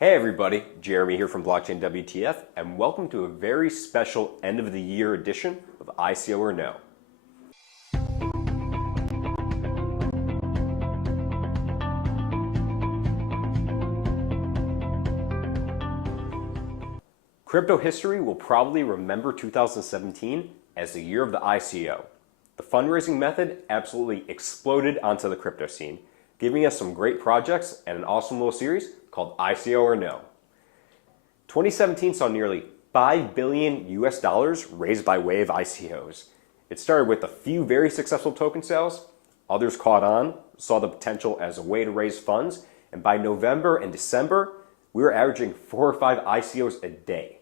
Hey everybody, Jeremy here from Blockchain WTF, and welcome to a very special end of the year edition of ICO or No. Crypto history will probably remember 2017 as the year of the ICO. The fundraising method absolutely exploded onto the crypto scene, giving us some great projects and an awesome little series called ICO or No. 2017 saw nearly $5 billion raised by way of ICOs. It started with a few very successful token sales, others caught on, saw the potential as a way to raise funds, and by November and December, we were averaging 4 or 5 ICOs a day.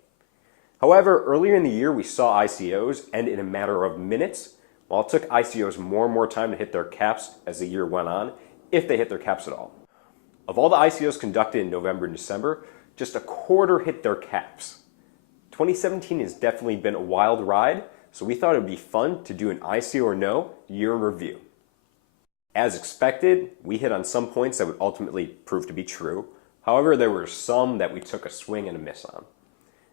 However, earlier in the year, we saw ICOs end in a matter of minutes, while it took ICOs more and more time to hit their caps as the year went on, if they hit their caps at all. Of all the ICOs conducted in November and December, just a quarter hit their caps. 2017 has definitely been a wild ride, so we thought it would be fun to do an ICO or No year in review. As expected, we hit on some points that would ultimately prove to be true. However, there were some that we took a swing and a miss on.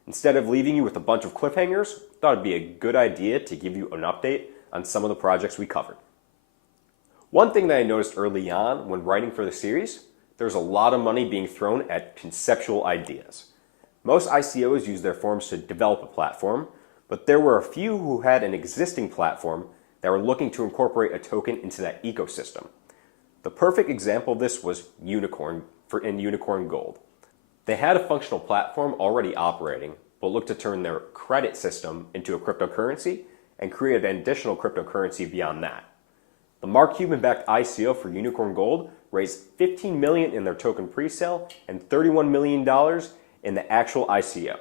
Instead of leaving you with a bunch of cliffhangers, I thought it'd be a good idea to give you an update on some of the projects we covered. One thing that I noticed early on when writing for the series, there's a lot of money being thrown at conceptual ideas. Most ICOs use their forms to develop a platform, but there were a few who had an existing platform that were looking to incorporate a token into that ecosystem. The perfect example of this was Unikrn in Unikrn Gold. They had a functional platform already operating, but looked to turn their credit system into a cryptocurrency and create an additional cryptocurrency beyond that. The Mark Cuban-backed ICO for Unikrn Gold raised $15 million in their token presale and $31 million in the actual ICO.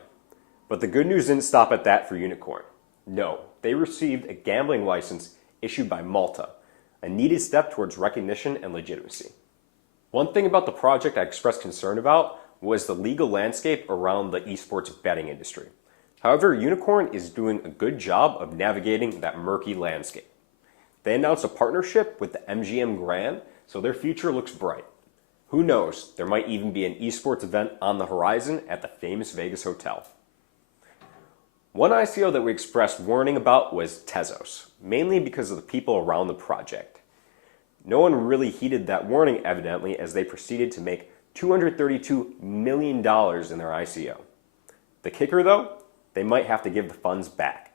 But the good news didn't stop at that for Unikrn. No, they received a gambling license issued by Malta, a needed step towards recognition and legitimacy. One thing about the project I expressed concern about was the legal landscape around the esports betting industry. However, Unikrn is doing a good job of navigating that murky landscape. They announced a partnership with the MGM Grand, so their future looks bright. Who knows, there might even be an esports event on the horizon at the famous Vegas hotel. One ICO that we expressed warning about was Tezos, mainly because of the people around the project. No one really heeded that warning evidently as they proceeded to make $232 million in their ICO. The kicker though, they might have to give the funds back.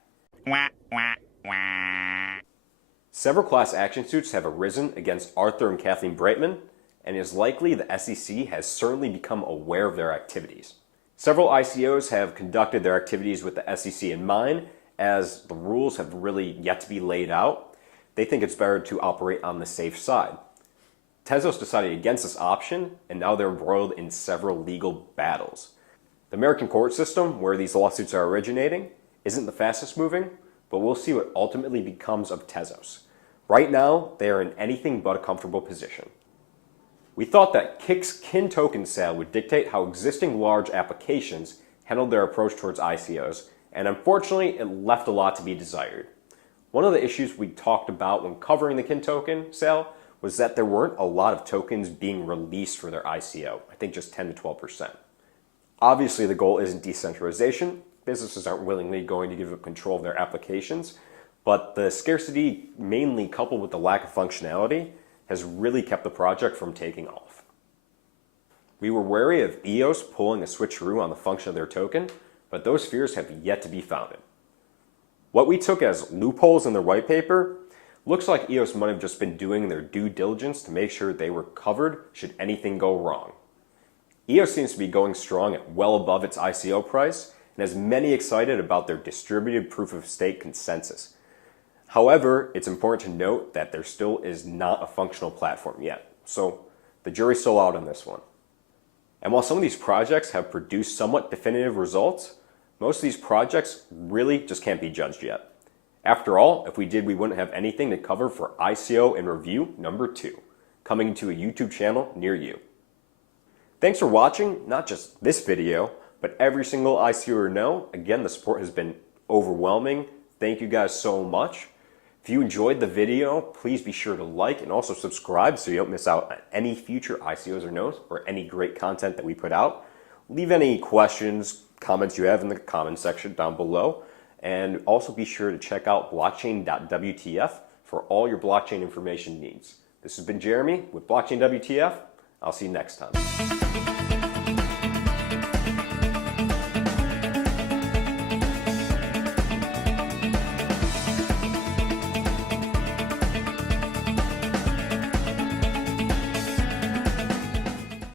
Several class action suits have arisen against Arthur and Kathleen Breitman, and it is likely the SEC has certainly become aware of their activities. Several ICOs have conducted their activities with the SEC in mind, as the rules have really yet to be laid out. They think it's better to operate on the safe side. Tezos decided against this option, and now they're embroiled in several legal battles. The American court system, where these lawsuits are originating, isn't the fastest moving, but we'll see what ultimately becomes of Tezos. Right now, they are in anything but a comfortable position. We thought that Kik's Kin token sale would dictate how existing large applications handled their approach towards ICOs, and unfortunately, it left a lot to be desired. One of the issues we talked about when covering the Kin token sale was that there weren't a lot of tokens being released for their ICO, I think just 10 to 12%. Obviously, the goal isn't decentralization. Businesses aren't willingly going to give up control of their applications, but the scarcity, mainly coupled with the lack of functionality, has really kept the project from taking off. We were wary of EOS pulling a switcheroo on the function of their token, but those fears have yet to be founded. What we took as loopholes in their white paper looks like EOS might have just been doing their due diligence to make sure they were covered should anything go wrong. EOS seems to be going strong at well above its ICO price and has many excited about their distributed proof-of-stake consensus. However, it's important to note that there still is not a functional platform yet, so the jury's still out on this one. And while some of these projects have produced somewhat definitive results, most of these projects really just can't be judged yet. After all, if we did, we wouldn't have anything to cover for ICO in Review number 2, coming to a YouTube channel near you. Thanks for watching, not just this video, but every single ICO or No. Again, the support has been overwhelming. Thank you guys so much. If you enjoyed the video, please be sure to like and also subscribe so you don't miss out on any future ICOs or No's or any great content that we put out. Leave any questions, comments you have in the comment section down below. And also be sure to check out blockchain.wtf for all your blockchain information needs. This has been Jeremy with Blockchain WTF. I'll see you next time.